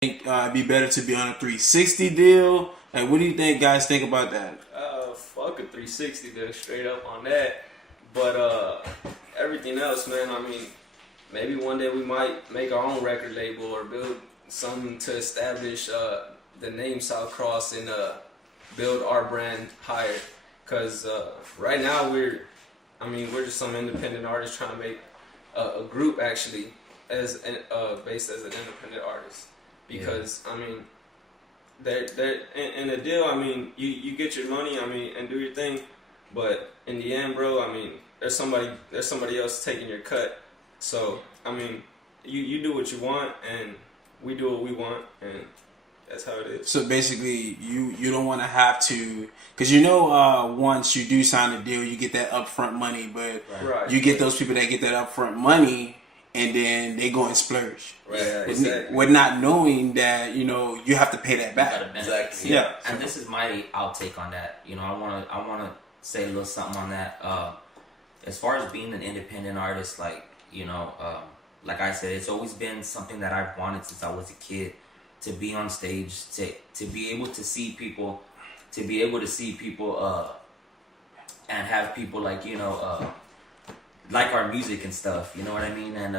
think it'd be better to be on a 360 deal? Like, what do you think guys think about that? Fuck a 360 deal, straight up on that. But everything else, man, I mean, maybe one day we might make our own record label or build something to establish the name South Cross and build our brand higher. Cause right now we're just some independent artists trying to make a group actually as based as an independent artist. Because I mean, they're in the deal. I mean, you get your money. I mean, and do your thing. But in the end, bro, I mean, there's somebody else taking your cut. So I mean, you do what you want, and we do what we want, and that's how it is. So basically, you don't want to have to, because once you do sign a deal, you get that upfront money, but right. You get those people that get that upfront money, and then they go and splurge. Right, exactly. With not knowing that you have to pay that back. Exactly. Yeah. And this is my outtake on that. I wanna say a little something on that. As far as being an independent artist, like I said, it's always been something that I've wanted since I was a kid. To be on stage, to be able to see people, and have people like our music and stuff. You know what I mean? And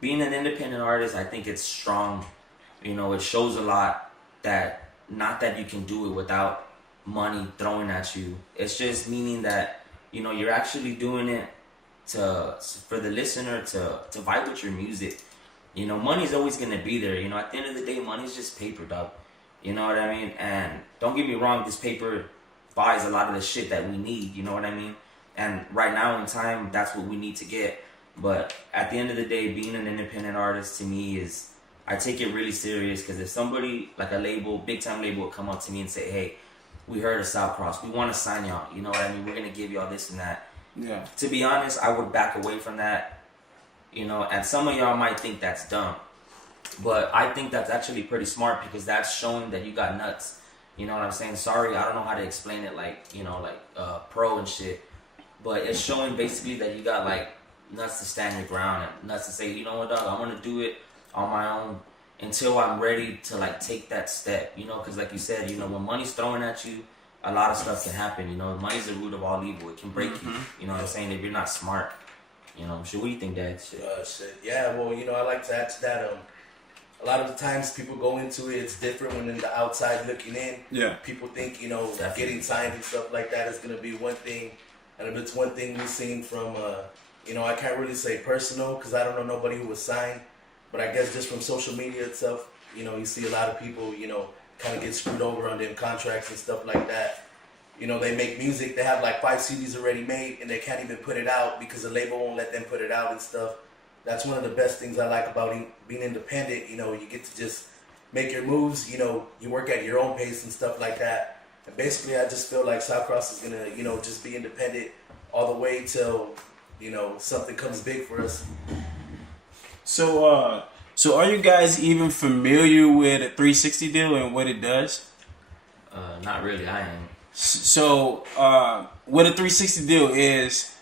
being an independent artist, I think it's strong. It shows a lot that not that you can do it without money thrown at you. It's just meaning that you're actually doing it for the listener to vibe with your music. Money's always gonna be there. At the end of the day, money's just paper, dog. You know what I mean? And don't get me wrong, this paper buys a lot of the shit that we need. You know what I mean? And right now in time, that's what we need to get. But at the end of the day, being an independent artist to me is, I take it really serious, because if somebody like a label, big time label, would come up to me and say, "Hey, we heard of South Cross. We want to sign y'all. You know what I mean? We're gonna give y'all this and that." Yeah. To be honest, I would back away from that. And some of y'all might think that's dumb, but I think that's actually pretty smart, because that's showing that you got nuts. You know what I'm saying? Sorry, I don't know how to explain it like pro and shit, but it's showing basically that you got like nuts to stand your ground and nuts to say, you know what, dog, I'm gonna do it on my own until I'm ready to like take that step. Because like you said, when money's thrown at you, a lot of stuff can happen. Money's the root of all evil. It can break you. You know what I'm saying? If you're not smart. What do you think, Dad? Shit. Yeah, well, I like to add to that. A lot of the times people go into it, it's different when in the outside looking in. Yeah. People think, Definitely. getting signed and stuff like that is going to be one thing. And if it's one thing we've seen from, I can't really say personal, because I don't know nobody who was signed. But I guess just from social media itself, you see a lot of people, kind of get screwed over on them contracts and stuff like that. They make music, they have like 5 CDs already made, and they can't even put it out because the label won't let them put it out and stuff. That's one of the best things I like about being independent. You get to just make your moves, you work at your own pace and stuff like that. And basically, I just feel like South Cross is going to, just be independent all the way till, something comes big for us. So are you guys even familiar with a 360 deal and what it does? Not really, I am. So, what a 360 deal is,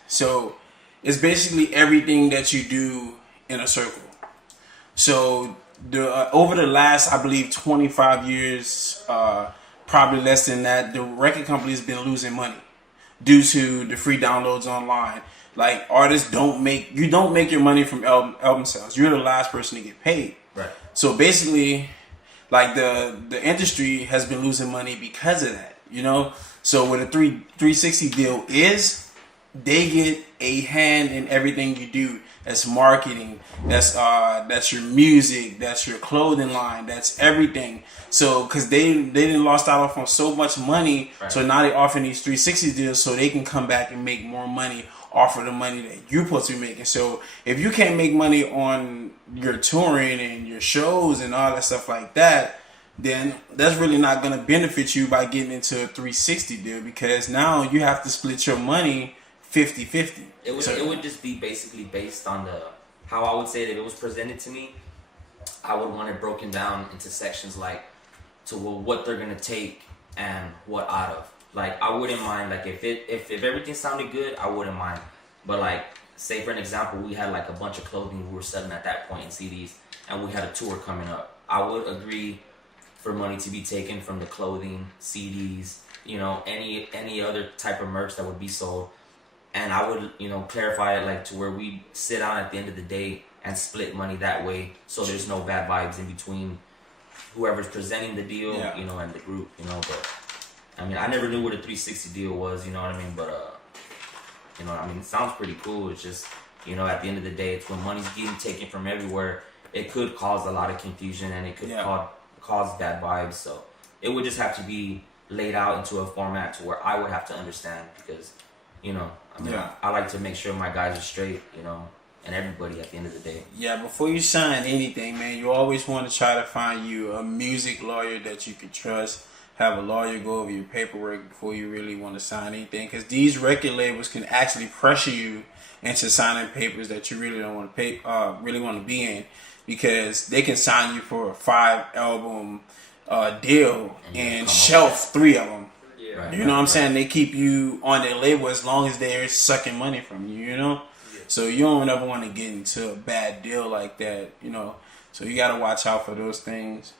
it's basically everything that you do in a circle. So, over the last, I believe, 25 years, probably less than that, the record company's been losing money due to the free downloads online. Like, artists don't make your money from album sales. You're the last person to get paid. Right. So basically, like the industry has been losing money because of that. So what a 360 deal is, they get a hand in everything you do. That's marketing, that's your music, that's your clothing line, that's everything. So because they didn't lost out on so much money, right. So now they offering these 360 deals so they can come back and make more money off of the money that you're supposed to be making. So if you can't make money on your touring and your shows and all that stuff like that, then that's really not going to benefit you by getting into a 360 deal, because now you have to split your money 50-50. It would just be basically based on how I would say it if it was presented to me. I would want it broken down into sections like what they're going to take and what out of. Like, I wouldn't mind, like, if everything sounded good, I wouldn't mind. But like, say for an example, we had like a bunch of clothing we were selling at that point in CDs, and we had a tour coming up. I would agree for money to be taken from the clothing, CDs, you know, any other type of merch that would be sold. And I would, you know, clarify it like to where we sit down at the end of the day and split money that way, so there's no bad vibes in between whoever's presenting the deal, you know, and the group, you know. But I mean, I never knew what a 360 deal was, you know what I mean? But you know, I mean, it sounds pretty cool. It's just, you know, at the end of the day, it's when money's getting taken from everywhere, it could cause a lot of confusion and it could cause bad vibes. So it would just have to be laid out into a format to where I would have to understand, because, you know, I mean, I like to make sure my guys are straight, you know, and everybody at the end of the day. Yeah, before you sign anything, man, you always want to try to find you a music lawyer that you can trust. Have a lawyer go over your paperwork before you really want to sign anything, because these record labels can actually pressure you into signing papers that you really don't want to pay, really want to be in, because they can sign you for a 5-album deal and shelf 3 of them. Yeah. Right, You know what I'm saying? They keep you on their label as long as they're sucking money from you, you know? So you don't ever want to get into a bad deal like that, you know? So you got to watch out for those things.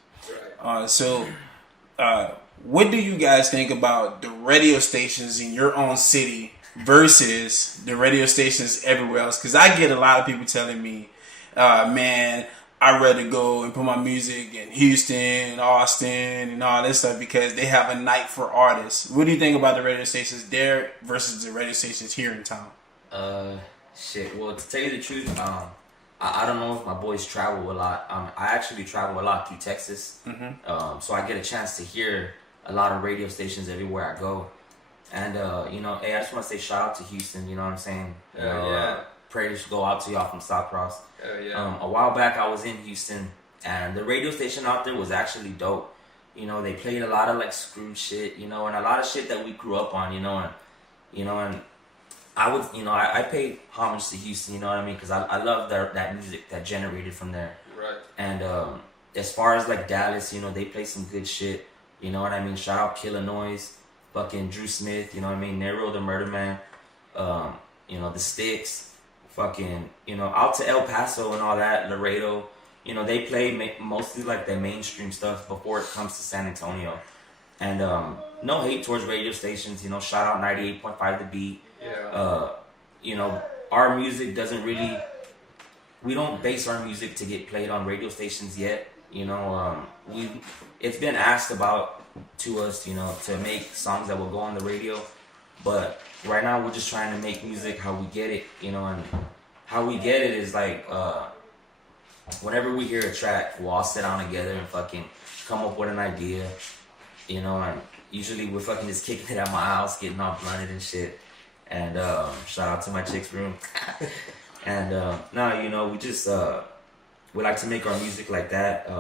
Right. What do you guys think about the radio stations in your own city versus the radio stations everywhere else? Because I get a lot of people telling me, man, I'd rather go and put my music in Houston, Austin, and all this stuff because they have a night for artists. What do you think about the radio stations there versus the radio stations here in town? Shit. Well, to tell you the truth, I don't know if my boys travel a lot. I actually travel a lot through Texas, so I get a chance to hear a lot of radio stations everywhere I go. And you know, hey, I just want to say shout out to Houston. You know what I'm saying? You know, prayers go out to y'all from South Cross. A while back, I was in Houston, and the radio station out there was actually dope. You know, they played a lot of like screw shit, you know, and a lot of shit that we grew up on, and I would, I paid homage to Houston, you know what I mean, because I love that music that generated from there. Right. And as far as like Dallas, you know, they play some good shit, you know what I mean. Shout out Killer Noise, fucking Drew Smith, you know what I mean, Nero the Murder Man, you know, the Sticks. Fucking, you know, out to El Paso and all that, Laredo, you know, they play mostly like the mainstream stuff before it comes to San Antonio. And no hate towards radio stations, you know, shout out 98.5 The Beat. Yeah. You know, our music doesn't really, we don't base our music to get played on radio stations yet. You know, it's been asked about to us, you know, to make songs that will go on the radio. But right now we're just trying to make music how we get it, you know, and how we get it is like, whenever we hear a track, we'll all sit down together and fucking come up with an idea, you know, and usually we're fucking just kicking it at my house, getting all blunted and shit. And shout out to my chick's room. And no, you know, we just we like to make our music like that.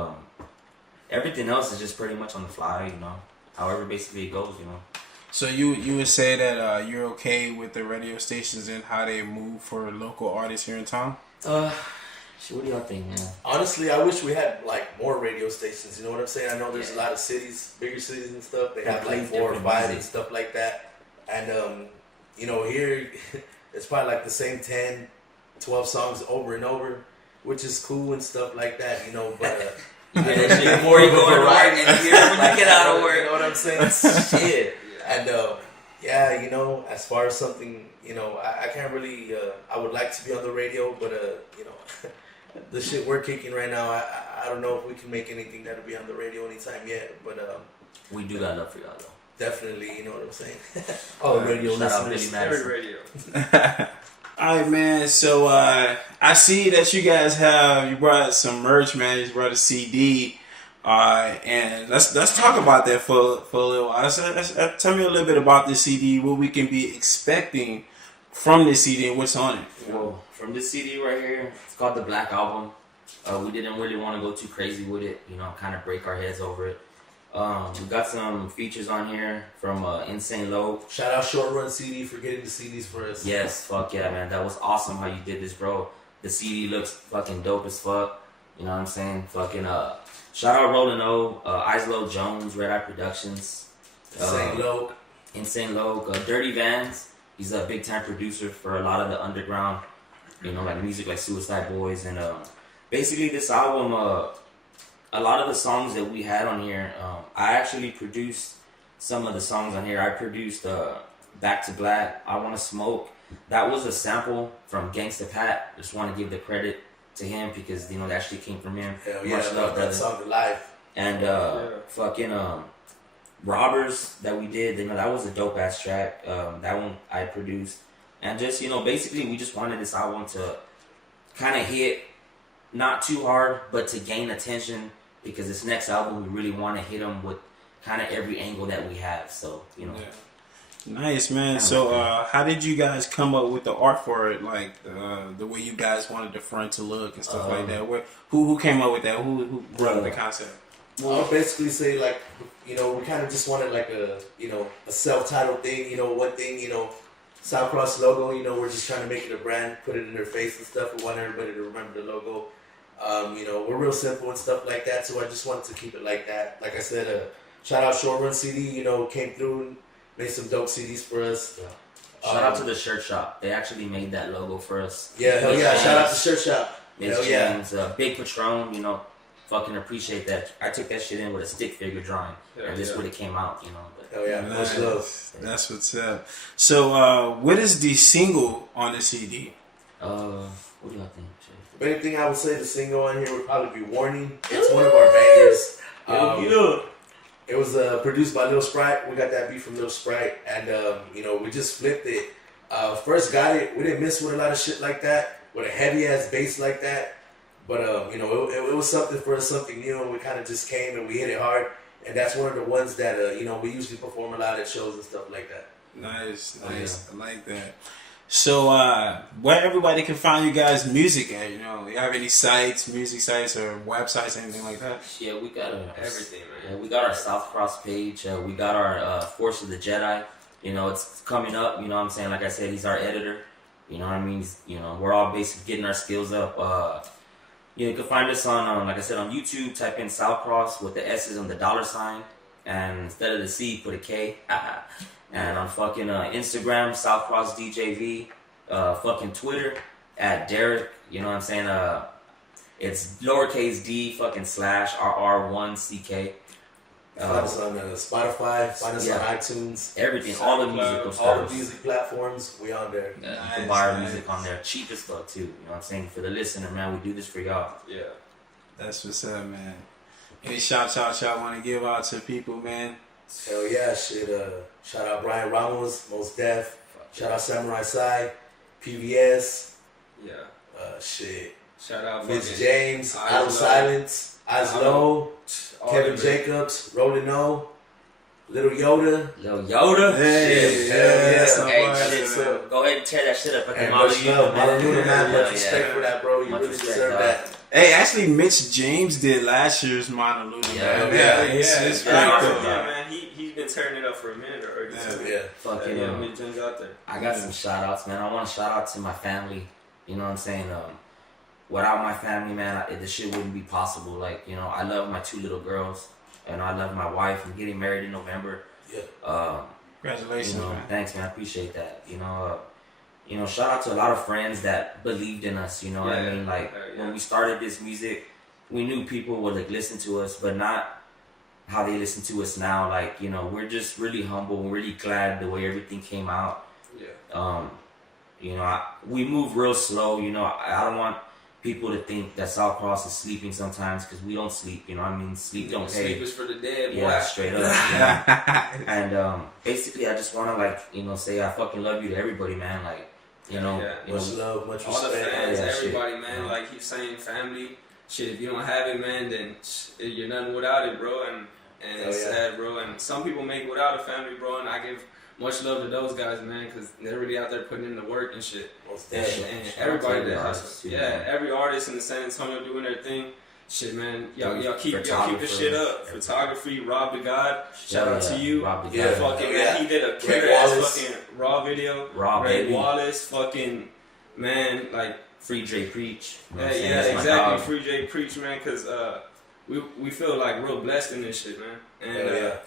Everything else is just pretty much on the fly, you know, however basically it goes, you know. So you would say that you're okay with the radio stations and how they move for local artists here in town? Shit, what do y'all think, man? Honestly, I wish we had like more radio stations. You know what I'm saying? I know there's a lot of cities, bigger cities and stuff. They have like 4 or 5 and stuff like that. And you know, here it's probably like the same 10, 12 songs over and over, which is cool and stuff like that. You know, but you hear that shit before you go to work and you hear it when you get out of work. You know what I'm saying? Shit. And yeah, you know, as far as something, you know, I can't really. I would like to be on the radio, but you know, the shit we're kicking right now, I don't know if we can make anything that'll be on the radio anytime yet. But we do got love for y'all though. Definitely, you know what I'm saying. All the radio listeners, Every radio. All right, man. So I see that you brought some merch, man. You brought a CD. And let's talk about that for a little while. Tell me a little bit about this CD, what we can be expecting from this CD and what's on it. Well, from this CD right here, it's called The Black Album. We didn't really want to go too crazy with it, you know, kind of break our heads over it. We got some features on here from Insane Low. Shout out Short Run CD for getting the CDs for us. Yes, fuck yeah, man. That was awesome how you did this, bro. The CD looks fucking dope as fuck. You know what I'm saying? Fucking shout out Rollin' O, Islo Jones, Red Eye Productions. Insane Low, Dirty Vans. He's a big time producer for a lot of the underground, you know, like music like Suicide Boys. And basically this album a lot of the songs that we had on here, I actually produced some of the songs on here. I produced Back to Black, I Wanna Smoke. That was a sample from Gangsta Pat. Just want to give the credit to him because, you know, that actually came from him. Hell yeah, Much love, that brother. song to life. And fucking Robbers that we did, you know, that was a dope ass track. That one I produced. And just, you know, basically we just wanted this album to kind of hit not too hard, but to gain attention, because this next album we really want to hit them with kind of every angle that we have. So, you know. Yeah. Nice, man. So, how did you guys come up with the art for it? Like the way you guys wanted the front to look and stuff like that. Who came up with that? Who brought the concept? Well, I'll basically say, like, you know, we kind of just wanted like a, you know, a self-titled thing. You know, one thing, you know, Southcross logo. You know, we're just trying to make it a brand, put it in their face and stuff. We want everybody to remember the logo. You know, we're real simple and stuff like that. So I just wanted to keep it like that. Like I said, shout out Short Run CD. You know, came through and made some dope CDs for us. Yeah. Shout out to the shirt shop. They actually made that logo for us. Yeah, hell yeah. Shout out to Shirt Shop. Miss James, Big Patron, you know, fucking appreciate that. I took that shit in with a stick figure drawing, and this is what it came out, you know. But, hell yeah, much love. That's what's up. So, what is the single on the CD? What do y'all think? If anything, I would say the single on here would probably be Warning. It's one of our bangers. It was produced by Lil Sprite. We got that beat from Lil Sprite, and you know, we just flipped it. First got it, we didn't miss with a lot of shit like that, with a heavy ass bass like that. But you know, it was something for us, something new, and we kind of just came and we hit it hard. And that's one of the ones that you know, we usually perform a lot at shows and stuff like that. Nice. I like that. So, where everybody can find you guys' music at? You know, you have any sites, music sites, or websites, anything like that? Yeah, we got everything, man. Yeah, we got our Southcross page. We got our Force of the Jedi. You know, it's coming up. You know what I'm saying? Like I said, he's our editor. You know what I mean? You know, we're all basically getting our skills up. You can find us on, like I said, on YouTube. Type in Southcross with the S's and the $sign, and instead of the C, put a K. And on fucking Instagram, Southcross DJV. Fucking Twitter at Derek. You know what I'm saying? It's lowercase d fucking slash RR1CK. Find us on Spotify. Find us on iTunes. Everything, all the musical stuff. All the music platforms, we on there. You can buy our music on there, cheap as fuck too. You know what I'm saying? For the listener, man, we do this for y'all. Yeah, that's what's up, man. Any shout outs y'all want to give out to people, man? Hell yeah, shit. Shout out Brian Ramos, Most Def. Shout out Samurai Sai, PVS. Yeah. Shit. Shout out Miss James, Out of Silence, Eyes Low, Kevin Jacobs, Rolling O, Little Yoda. Little Yoda? Hey, go ahead and tear that shit up. Hey, much love. Man, much respect for that, bro. You much really respect, deserve that. Hey, actually, Mitch James did last year's Monoluna. It's pretty cool. Man, he's been turning it up for a minute already. Yeah. Mitch James out there. I got some shout outs, man. I want to shout out to my family. You know what I'm saying? Without my family, man, this shit wouldn't be possible. Like, you know, I love my 2 little girls, and I love my wife. I'm getting married in November. Yeah. Congratulations, you know, man. Thanks, man. I appreciate that. You know, shout out to a lot of friends that believed in us. You know what I mean? Like when we started this music, we knew people would like listen to us, but not how they listen to us now. Like, you know, we're just really humble and really glad the way everything came out. Yeah. You know, we move real slow. You know, I don't want people to think that Southcross is sleeping sometimes, because we don't sleep. You know what I mean? Sleep don't pay. Sleep is for the dead, boy. Yeah, straight up. Yeah. And basically, I just want to, like, you know, say I fucking love you to everybody, man. Like, you know, much love, much respect. All the fans, everybody, shit. man. Like he's saying, family. Shit, if you don't have it, man, then you're nothing without it, bro. And it's sad, bro. And some people make it without a family, bro. And I give much love to those guys, man, because they're really out there putting in the work and shit. And everybody that hustles. Yeah, every artist in the San Antonio doing their thing. Shit, man, y'all keep this shit up. Photography, Rob the God. Shout out to you. Rob the God. God. Man, he did a killer ass fucking Raw video. Ray Wallace, fucking, man, like. Free J Preach. You know yeah, exactly. Free J Preach, man, because we feel like real blessed in this shit, man. And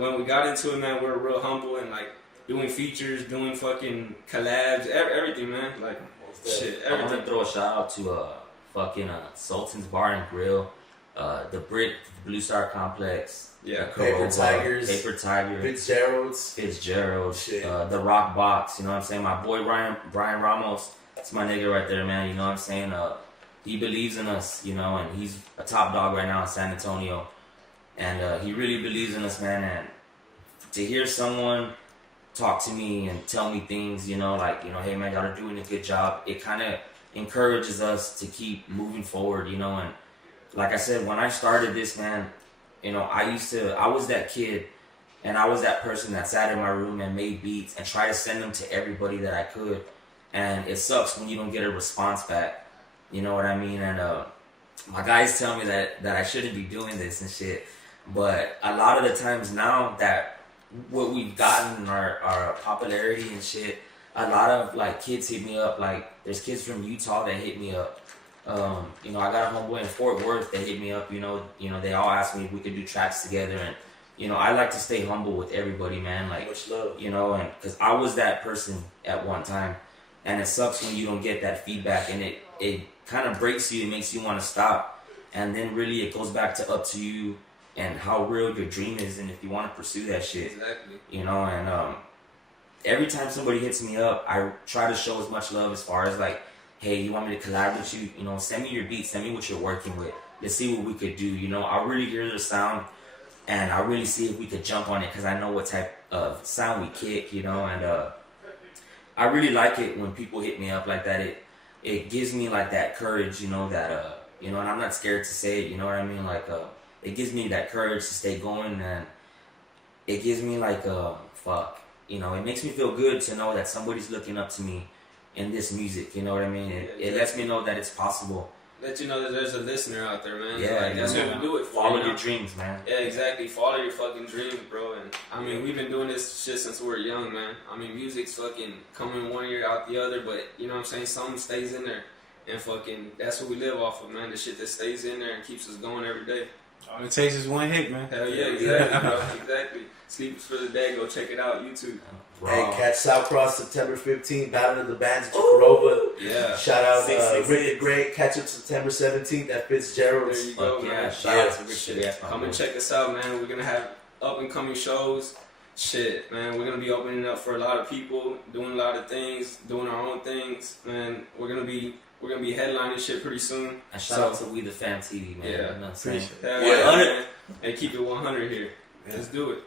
when we got into it, man, we were real humble and like doing features, doing fucking collabs, everything, man. Like shit, everything. I want to throw a shout out to fucking Sultan's Bar and Grill. the Brick, Blue Star Complex, Yeah. the Paper Corolla, Tigers, Paper Tiger, Fitzgerald, shit. the Rock Box. You know what I'm saying? My boy Brian Ramos, that's my nigga right there, man. You know what I'm saying? He believes in us, you know, and he's a top dog right now in San Antonio, and he really believes in us, man. And to hear someone talk to me and tell me things, you know, like, you know, hey man, y'all are doing a good job. It kind of encourages us to keep moving forward, you know. And like I said, when I started this, man, you know, I was that kid, and I was that person that sat in my room and made beats and tried to send them to everybody that I could. And it sucks when you don't get a response back, you know what I mean? And my guys tell me that I shouldn't be doing this and shit, but a lot of the times now that what we've gotten, our popularity and shit, a lot of like kids hit me up. Like there's kids from Utah that hit me up. You know, I got a homeboy in Fort Worth that hit me up. You know, they all asked me if we could do tracks together, and you know, I like to stay humble with everybody, man. Like, Much love. you know, and because I was that person at one time, and it sucks when you don't get that feedback, and it kind of breaks you. It makes you want to stop, and then really it goes back to up to you and how real your dream is, and if you want to pursue that shit. Exactly. You know, and every time somebody hits me up, I try to show as much love as far as like, hey, you want me to collab with you? You know, send me your beats, send me what you're working with. Let's see what we could do. You know, I really hear the sound, and I really see if we could jump on it, because I know what type of sound we kick, you know. And I really like it when people hit me up like that. It gives me like that courage, you know, that you know, and I'm not scared to say it, you know what I mean? Like it gives me that courage to stay going, and it gives me like fuck, you know, it makes me feel good to know that somebody's looking up to me in this music, you know what I mean? It lets me know that it's possible. Let you know that there's a listener out there, man. Yeah, like, that's what we do it for. Follow you know? your dreams, man. Yeah, exactly. Follow your fucking dreams, bro. And I mean, we've been doing this shit since we were young, man. I mean, music's fucking coming one ear out the other, but you know what I'm saying? Something stays in there. And fucking, that's what we live off of, man. The shit that stays in there and keeps us going every day. All it takes is one hit, man. Hell yeah, exactly, bro. Exactly. Sleepers for the Day. Go check it out. YouTube. Hey, catch Southcross September 15th, Battle of the Bands at Jacarova. Yeah. Shout out 666. Rick the Great. Catch up September 17th at Fitzgerald's. There you go, Fuck man. yeah, shout out to Rick Shit. the Great. Come and check us out, man. We're gonna have up and coming shows. Shit, man. We're gonna be opening up for a lot of people, doing a lot of things, doing our own things, man. We're gonna be headlining shit pretty soon. And shout out to WeTheFam TV, man. Yeah. You know what I'm saying? Hell Yeah. yeah, man. And keep it 100 here. Let's do it.